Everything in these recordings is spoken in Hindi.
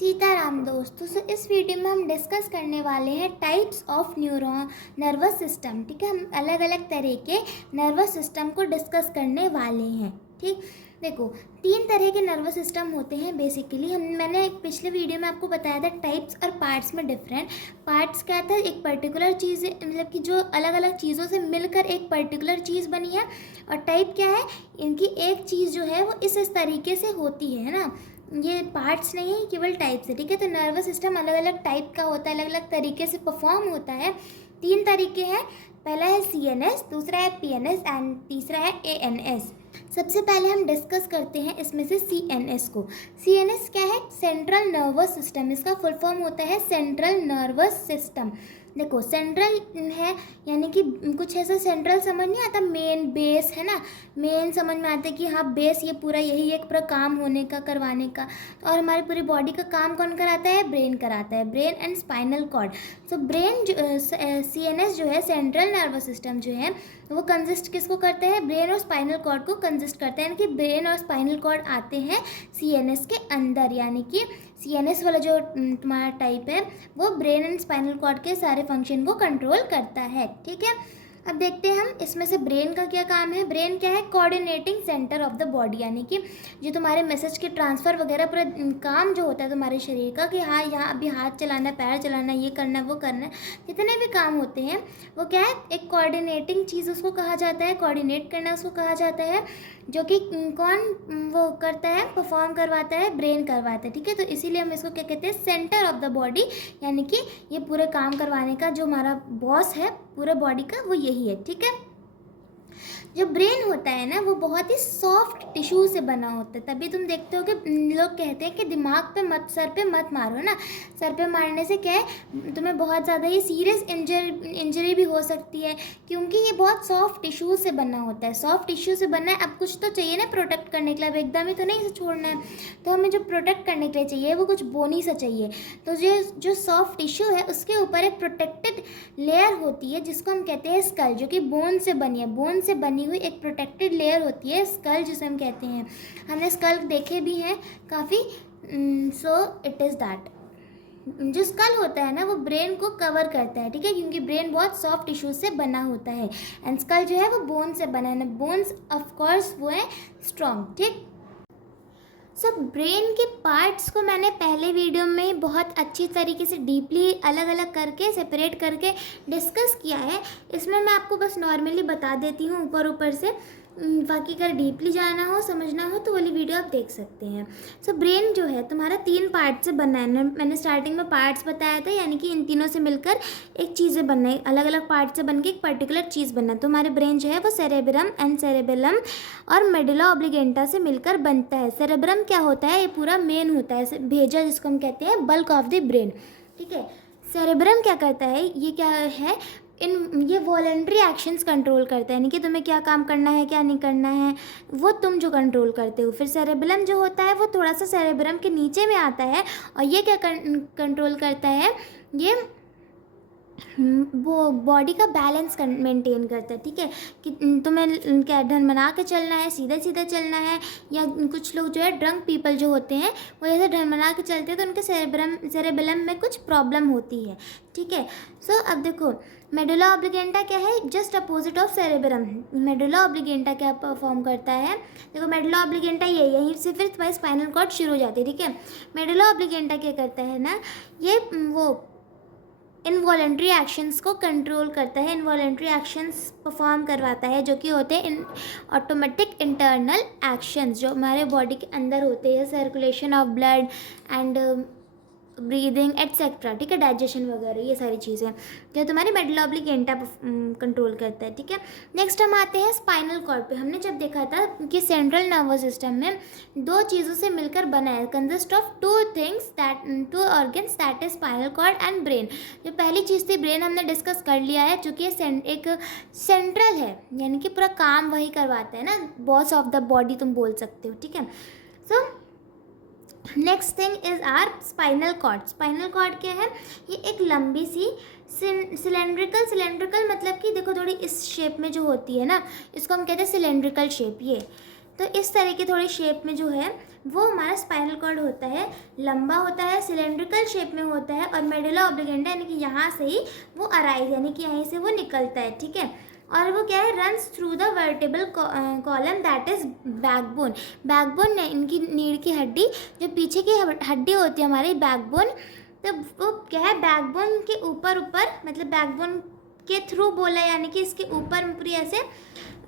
सीताराम दोस्तों। इस वीडियो में हम डिस्कस करने वाले हैं types of neuron nervous system. ठीक है, हम अलग अलग तरह के नर्वस सिस्टम को डिस्कस करने वाले हैं। ठीक, देखो 3 तरह के नर्वस सिस्टम होते हैं बेसिकली। मैंने पिछले वीडियो में आपको बताया था टाइप्स और पार्ट्स में डिफरेंट। पार्ट्स क्या था, एक पर्टिकुलर चीज़ मतलब कि जो अलग अलग चीज़ों से मिलकर एक पर्टिकुलर चीज़ बनी है। और टाइप क्या है, इनकी एक चीज़ जो है वो इस तरीके से होती है ना। ये पार्ट्स नहीं केवल टाइप्स है। ठीक है, तो नर्वस सिस्टम अलग अलग टाइप का होता है, अलग अलग तरीके से परफॉर्म होता है। 3 तरीके हैं, पहला है CNS, दूसरा है PNS एंड तीसरा है ANS। सबसे पहले हम डिस्कस करते हैं इसमें से CNS को। CNS क्या है, सेंट्रल नर्वस सिस्टम। इसका फुल फॉर्म होता है सेंट्रल नर्वस सिस्टम। देखो सेंट्रल है यानी कि कुछ ऐसा सेंट्रल समझ नहीं आता, मेन बेस है ना। मेन समझ में आता है कि हाँ बेस, ये पूरा यही एक पूरा काम होने का करवाने का। और हमारी पूरी बॉडी का काम कौन कराता है, ब्रेन कराता है, brain and spinal cord. So brain CNS जो है सेंट्रल नर्वस सिस्टम जो है वो कंजिस्ट किसको करता है, ब्रेन और स्पाइनल कॉर्ड को कंजिस्ट करता है। यानी कि ब्रेन और स्पाइनल कॉर्ड आते हैं CNS के अंदर। यानी कि CNS वाला जो तुम्हारा टाइप है वो ब्रेन एंड स्पाइनल कॉर्ड के सारे फंक्शन को कंट्रोल करता है। ठीक है, अब देखते हैं हम इसमें से ब्रेन का क्या काम है। ब्रेन क्या है, coordinating centre of the body. यानी कि जो तुम्हारे मैसेज के ट्रांसफ़र वगैरह पूरा काम जो होता है तुम्हारे शरीर का, कि हाँ यहाँ अभी हाथ चलाना, पैर चलाना, ये करना, वो करना, जितने भी काम होते हैं वो क्या है, एक कोऑर्डिनेटिंग चीज़ उसको कहा जाता है। कोऑर्डिनेट करना उसको कहा जाता है, जो कि कौन वो करता है, परफॉर्म करवाता है, ब्रेन करवाता है। ठीक है, तो इसीलिए हम इसको क्या कहते हैं, सेंटर ऑफ द बॉडी। यानी कि ये पूरे काम करवाने का जो हमारा बॉस है पूरे बॉडी का, वो यही है। ठीक है, जो ब्रेन होता है ना वो बहुत ही सॉफ्ट टिश्यू से बना होता है। तभी तुम देखते हो कि लोग कहते हैं कि दिमाग पे मत, सर पे मत मारो ना। सर पे मारने से क्या है, तुम्हें बहुत ज़्यादा ही सीरियस इंजरी भी हो सकती है, क्योंकि ये बहुत सॉफ्ट टिश्यू से बना होता है। सॉफ्ट टिश्यू से बना है, अब कुछ तो चाहिए ना प्रोटेक्ट करने के लिए। अब एकदम ही तो नहीं इसे छोड़ना है, तो हमें जो प्रोटेक्ट करने के लिए चाहिए वो कुछ बोनी सा चाहिए। तो जो सॉफ्ट टिश्यू है उसके ऊपर एक प्रोटेक्टेड लेयर होती है जिसको हम कहते हैं स्कल, जो कि बोन से बनी है। बोन से बनी हुई एक प्रोटेक्टेड लेयर होती है स्कल, जिसे हम कहते हैं। हमने स्कल देखे भी हैं काफ़ी। सो इट इज़ दैट जो स्कल होता है ना वो ब्रेन को कवर करता है। ठीक है, क्योंकि ब्रेन बहुत सॉफ्ट टिश्यू से बना होता है एंड स्कल जो है वो बोन से बना है। बोन्स ऑफ कोर्स वो है स्ट्रॉन्ग। ठीक, सो ब्रेन के पार्ट्स को मैंने पहले वीडियो में बहुत अच्छी तरीके से डीपली अलग अलग करके सेपरेट करके डिस्कस किया है। इसमें मैं आपको बस नॉर्मली बता देती हूँ ऊपर ऊपर से। बाकी अगर डीपली जाना हो, समझना हो तो वाली वीडियो आप देख सकते हैं। सो ब्रेन जो है तुम्हारा 3 पार्ट से बनना है। मैंने स्टार्टिंग में पार्ट्स बताया था, यानी कि इन तीनों से मिलकर एक चीज़ें बनना है, अलग अलग पार्ट से बनकर एक पर्टिकुलर चीज़ बनना है। तो हमारे ब्रेन जो है वो सेरेब्रम एंड सेरेबेलम और मेडुला ऑब्लिगेंटा से मिलकर बनता है। सेरेब्रम क्या होता है, ये पूरा मेन होता है, भेजा जिसको हम कहते हैं बल्क ऑफ द ब्रेन। ठीक है, सेरेब्रम क्या करता है, ये क्या है, ये वॉलेंट्री एक्शंस कंट्रोल करता है। यानी कि तुम्हें क्या काम करना है, क्या नहीं करना है, वो तुम जो कंट्रोल करते हो। फिर सेरेबेलम जो होता है वो थोड़ा सा सेरेब्रम के नीचे में आता है, और ये क्या कंट्रोल करता है, ये वो बॉडी का बैलेंस मेंटेन करता है। ठीक है, कि तुम्हें क्या ढन बना के चलना है, सीधा सीधा चलना है, या कुछ लोग जो है ड्रंक पीपल जो होते हैं वो ऐसे ढन बना के चलते हैं तो उनके सेरेबेलम में कुछ प्रॉब्लम होती है। ठीक है, सो अब देखो मेडुला ऑब्लिगेंटा क्या है, just opposite of cerebrum. Medulla oblongata क्या परफॉर्म करता है, देखो मेडुला ऑब्लिगेंटा ये यहीं से फिर तुम्हारी स्पाइनल कॉर्ड शुरू हो जाती है। ठीक है, मेडुला ऑब्लिगेंटा क्या करता है ना, ये वो इनवॉलेंट्री एक्शंस को कंट्रोल करता है, इनवॉलेंट्री एक्शंस परफॉर्म करवाता है, जो कि होते हैं ऑटोमेटिक इंटरनल एक्शंस, जो हमारे बॉडी के अंदर होते हैं, circulation of blood and breathing etcetera. ठीक है, डाइजेशन वगैरह ये सारी चीज़ें जो तुम्हारी मेडुला ऑब्लिगेंटा कंट्रोल करता है। ठीक है, नेक्स्ट हम आते हैं स्पाइनल कॉर्ड पे। हमने जब देखा था कि सेंट्रल नर्वस सिस्टम में 2 चीज़ों से मिलकर बना है, consist of 2 organs that is spinal cord and brain. जो पहली चीज़ थी ब्रेन, हमने डिस्कस कर लिया है, चूँकि एक सेंट्रल है, यानी कि पूरा काम वही करवाता है ना, बॉस ऑफ द बॉडी तुम बोल सकते हो। ठीक है, so next thing is our spinal cord. Spinal cord क्या है, ये एक लंबी सी सिलेंड्रिकल मतलब कि देखो थोड़ी इस शेप में जो होती है ना, इसको हम कहते हैं सिलेंड्रिकल शेप। ये तो इस तरह की थोड़ी शेप में जो है वो हमारा स्पाइनल कॉर्ड होता है, लंबा होता है, सिलेंड्रिकल शेप में होता है और मेडुला ऑब्लिगेंडा यानी कि यहाँ से ही वो अराइज यानी कि यहीं से वो निकलता है, ठीक है। और वो क्या है, runs through the vertebral column that is backbone. Backbone इनकी नीड़ की हड्डी, जो पीछे की हड्डी होती है हमारी बैकबोन, तो वो क्या है, बैकबोन के ऊपर मतलब बैकबोन के थ्रू बोला, यानी कि इसके ऊपर पूरी ऐसे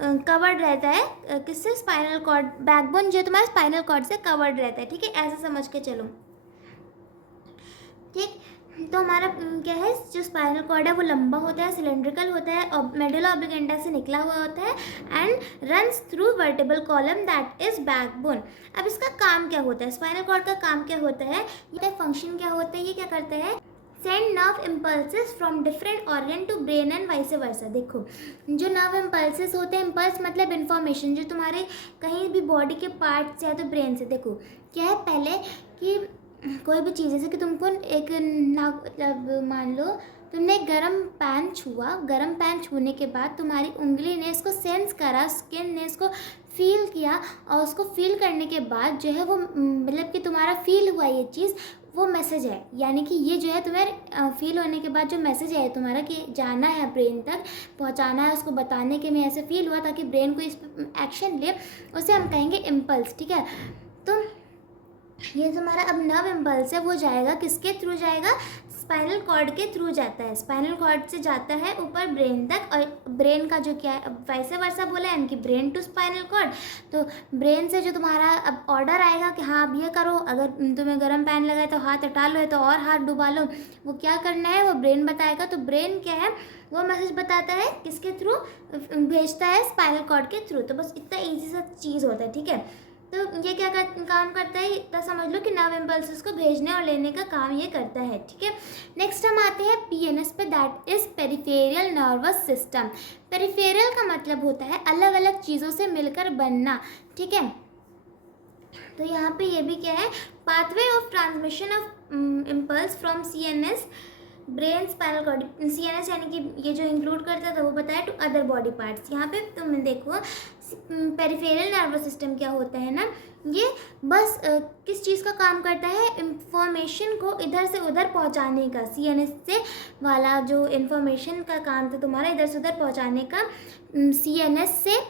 कवर्ड रहता है, किससे, स्पाइनल कॉर्ड। बैकबोन जो तुम्हारा स्पाइनल कॉर्ड से कवर्ड रहता है, ठीक है, ऐसे समझ के चलो, ठीक। तो हमारा क्या है, जो स्पाइनल कॉर्ड है वो लंबा होता है, सिलेंड्रिकल होता है और मेडुला ऑब्लिगेंडा से निकला हुआ होता है and runs through vertebral column that is backbone. अब इसका काम क्या होता है, स्पाइनल कॉर्ड का काम क्या होता है, ये फंक्शन क्या होता है, ये क्या करता है, send nerve impulses from different organ to brain and vice versa. देखो, जो नर्व इम्पल्सेस होते हैं, इम्पल्स मतलब इन्फॉर्मेशन जो तुम्हारे कहीं भी बॉडी के पार्ट से या तो ब्रेन से, देखो क्या है पहले कि कोई भी चीज़, जैसे कि तुमको एक मान लो तुमने एक गर्म पैन छुआ, गर्म पैन छूने के बाद तुम्हारी उंगली ने इसको सेंस करा, स्किन ने इसको फील किया और उसको फील करने के बाद जो है वो मतलब कि तुम्हारा फील हुआ ये चीज़, वो मैसेज है, यानी कि ये जो है तुम्हारे फील होने के बाद जो मैसेज है तुम्हारा कि जाना है ब्रेन तक, पहुंचाना है उसको, बताने के में ऐसे फील हुआ ताकि ब्रेन को इस पर एक्शन ले, उसे हम कहेंगे इम्पल्स, ठीक है। तो ये तुम्हारा अब नर्व इम्पल्स है, वो जाएगा किसके थ्रू जाएगा, स्पाइनल कॉर्ड के थ्रू जाता है, स्पाइनल कॉर्ड से जाता है ऊपर ब्रेन तक, और ब्रेन का जो क्या है, वैसे वर्सा बोला है यानी कि ब्रेन टू स्पाइनल कॉर्ड। तो ब्रेन से जो तुम्हारा अब ऑर्डर आएगा कि हाँ अब ये करो, अगर तुम्हें गर्म पैन लगा है तो हाथ हटा लो, है तो और हाथ डुबा लो, वो क्या करना है वो ब्रेन बताएगा। तो ब्रेन क्या है, वो मैसेज बताता है किसके थ्रू, भेजता है स्पाइनल कॉर्ड के थ्रू। तो बस इतना ईजी सा चीज़ होता है, ठीक है। तो ये क्या काम करता है, इतना समझ लो कि नर्व इम्पल्सेस को भेजने और लेने का काम ये करता है, ठीक है। नेक्स्ट हम आते हैं पीएनएस पे, that is peripheral nervous system. Peripheral का मतलब होता है अलग अलग चीज़ों से मिलकर बनना, ठीक है। तो यहाँ पे ये भी क्या है, pathway of transmission of impulse from CNS brain spinal cord, CNS यानी कि ये जो इंक्लूड करता था वो बताया टू अदर बॉडी पार्ट्स। यहाँ पे तुम देखो पेरिफेरल नर्वस सिस्टम क्या होता है ना, ये बस किस चीज़ का काम करता है, इंफॉर्मेशन को इधर से उधर पहुंचाने का। सीएनएस से वाला जो इंफॉर्मेशन का काम था तुम्हारा इधर से उधर पहुंचाने का, सीएनएस से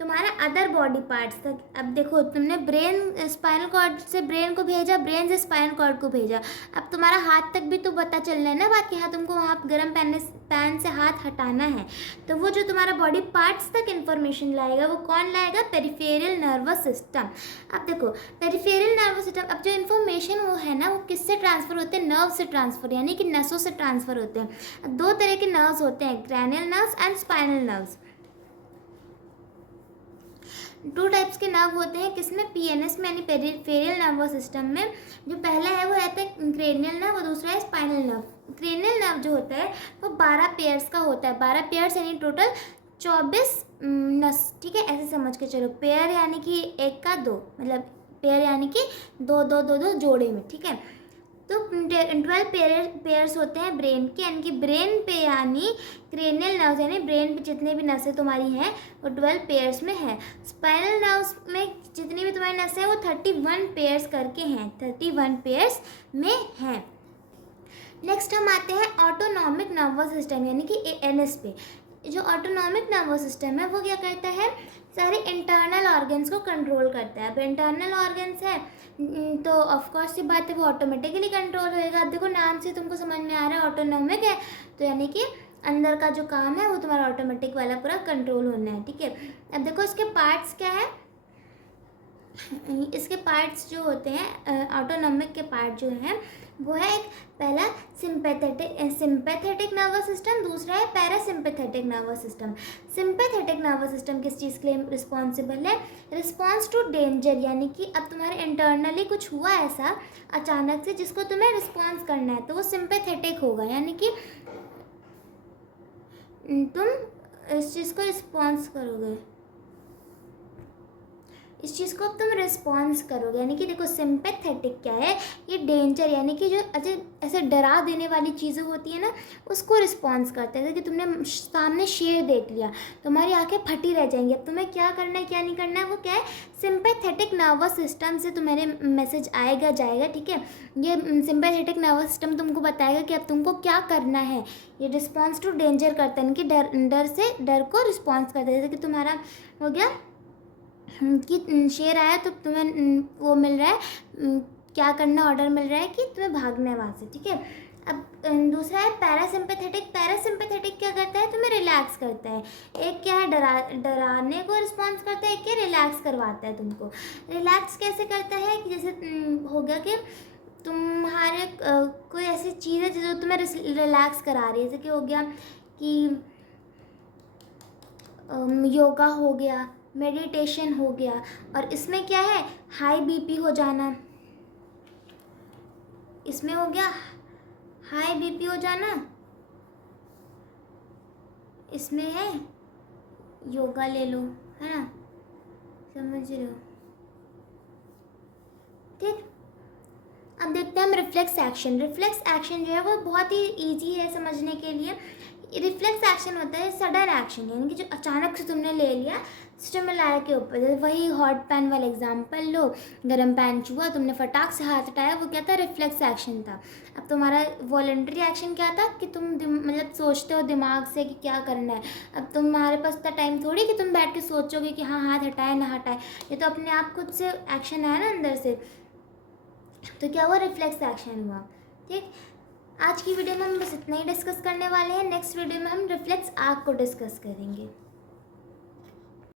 तुम्हारा अदर बॉडी पार्ट्स तक। अब देखो तुमने ब्रेन स्पाइनल कॉर्ड से ब्रेन को भेजा, ब्रेन से स्पाइनल कॉर्ड को भेजा, अब तुम्हारा हाथ तक भी तो पता चल रहा है ना बात कि हाँ तुमको वहाँ गर्म पैन से हाथ हटाना है। तो वो जो तुम्हारा बॉडी पार्ट्स तक इन्फॉर्मेशन लाएगा वो कौन लाएगा, पेरिफेरल नर्वस सिस्टम। अब देखो पेरिफेरल नर्वस सिस्टम, अब जो इन्फॉर्मेशन वो है ना वो किससे ट्रांसफ़र होते हैं, नर्व से ट्रांसफ़र, यानी कि नसों से ट्रांसफ़र होते हैं। दो तरह के नर्व्स होते हैं, cranial nerves and spinal nerves. Two types के नर्व होते हैं, किसमें, पीएनएस में यानी पेरिफेरल नर्वस सिस्टम में। जो पहला है वो रहता है क्रेनियल नर्व और दूसरा है स्पाइनल नर्व। क्रेनियल नर्व जो होता है वो 12 पेयर्स का होता है, 12 पेयर्स यानी टोटल 24 नस, ठीक है, ऐसे समझ के चलो। पेयर यानी कि एक का दो, मतलब पेयर यानी कि दो दो दो दो जोड़े में, ठीक है। तो 12 पेयर्स होते हैं ब्रेन के, यानी कि ब्रेन पे यानी क्रेनियल नर्व्स यानी ब्रेन पे जितने भी नसें तुम्हारी हैं वो 12 पेयर्स में है। स्पाइनल नर्व्स में जितनी भी तुम्हारी नसें हैं वो 31 पेयर्स करके हैं, 31 पेयर्स में हैं। नेक्स्ट हम आते हैं ऑटोनॉमिक नर्वस सिस्टम यानी कि एएनएस पे। जो ऑटोनॉमिक नर्वस सिस्टम है वो क्या करता है, सारे इंटरनल ऑर्गन्स को कंट्रोल करता है। अब इंटरनल ऑर्गन्स है तो ऑफकोर्स ये बात है वो ऑटोमेटिकली कंट्रोल होएगा। अब देखो नाम से तुमको समझ में आ रहा है ऑटोनॉमिक है, तो यानी कि अंदर का जो काम है वो तुम्हारा ऑटोमेटिक वाला पूरा कंट्रोल होना है, ठीक है। अब देखो इसके पार्ट्स क्या है, इसके पार्ट्स जो होते हैं ऑटोनॉमिक के पार्ट जो हैं वो है, एक पहला सिंपैथेटिक नर्वस सिस्टम, दूसरा है parasympathetic nervous system. Sympathetic nervous system किस चीज़ के लिए रिस्पॉन्सिबल है, रिस्पॉन्स टू डेंजर, यानी कि अब तुम्हारे इंटरनली कुछ हुआ ऐसा अचानक से जिसको तुम्हें रिस्पॉन्स करना है तो वो सिंपैथेटिक होगा, यानी कि तुम इस चीज़ को रिस्पॉन्स करोगे। इस चीज़ को अब तुम रिस्पॉन्स करोगे। यानी कि देखो सिंपैथेटिक क्या है, ये डेंजर यानी कि जो ऐसे डरा देने वाली चीज़ें होती है ना, उसको रिस्पॉन्स करते हैं। जैसे कि तुमने सामने शेर देख लिया, तुम्हारी आंखें फटी रह जाएंगी। अब तुम्हें क्या करना है क्या नहीं करना है, वो क्या है, सिंपैथेटिक नर्वस सिस्टम से तुम्हारे मैसेज आएगा जाएगा, ठीक है। ये सिंपैथेटिक नर्वस सिस्टम तुमको बताएगा कि अब तुमको क्या करना है। ये रिस्पॉन्स टू डेंजर करता है, यानी कि डर को रिस्पॉन्स करता है। जैसे कि तुम्हारा हो गया कि शेर आया तो तुम्हें वो मिल रहा है, क्या करना, ऑर्डर मिल रहा है कि तुम्हें भागना है वहाँ से, ठीक है। अब दूसरा है पैरासिम्पैथेटिक। पैरासिम्पैथेटिक क्या करता है, तुम्हें रिलैक्स करता है। एक क्या है, डराने को रिस्पॉन्स करता है, एक क्या रिलैक्स करवाता है तुमको। रिलैक्स कैसे करता है कि जैसे हो गया कि तुम्हारे कोई ऐसी चीज़ है जो तुम्हें रिलैक्स करा रही है। जैसे कि हो गया कि योगा हो गया, मेडिटेशन हो गया। और इसमें क्या है, हाई बीपी हो जाना, इसमें हो गया हाई बीपी हो जाना, इसमें है योगा ले लो, है ना, समझ रहे हो, ठीक। अब देखते हैं हम रिफ्लेक्स एक्शन। रिफ्लेक्स एक्शन जो है वो बहुत ही ईजी है समझने के लिए। रिफ्लेक्स एक्शन होता है सडन एक्शन, यानी कि जो अचानक से तुमने ले लिया स्टिमुलाई के ऊपर। जैसे वही हॉट पैन वाला एग्जांपल लो, गर्म पैन छुआ, तुमने फटाक से हाथ हटाया, वो क्या था, रिफ्लेक्स एक्शन था। अब तुम्हारा वॉलंटरी एक्शन क्या था कि तुम मतलब सोचते हो दिमाग से कि क्या करना है। अब तुम्हारे पास इतना टाइम थोड़ी कि तुम बैठ के सोचोगे कि हाँ हाथ हटाए ना हटाए, ये तो अपने आप खुद से एक्शन आया ना अंदर से, तो क्या हुआ, रिफ्लेक्स एक्शन हुआ, ठीक। आज की वीडियो में हम बस इतना ही डिस्कस करने वाले हैं। नेक्स्ट वीडियो में हम रिफ्लेक्स आर्क को डिस्कस करेंगे।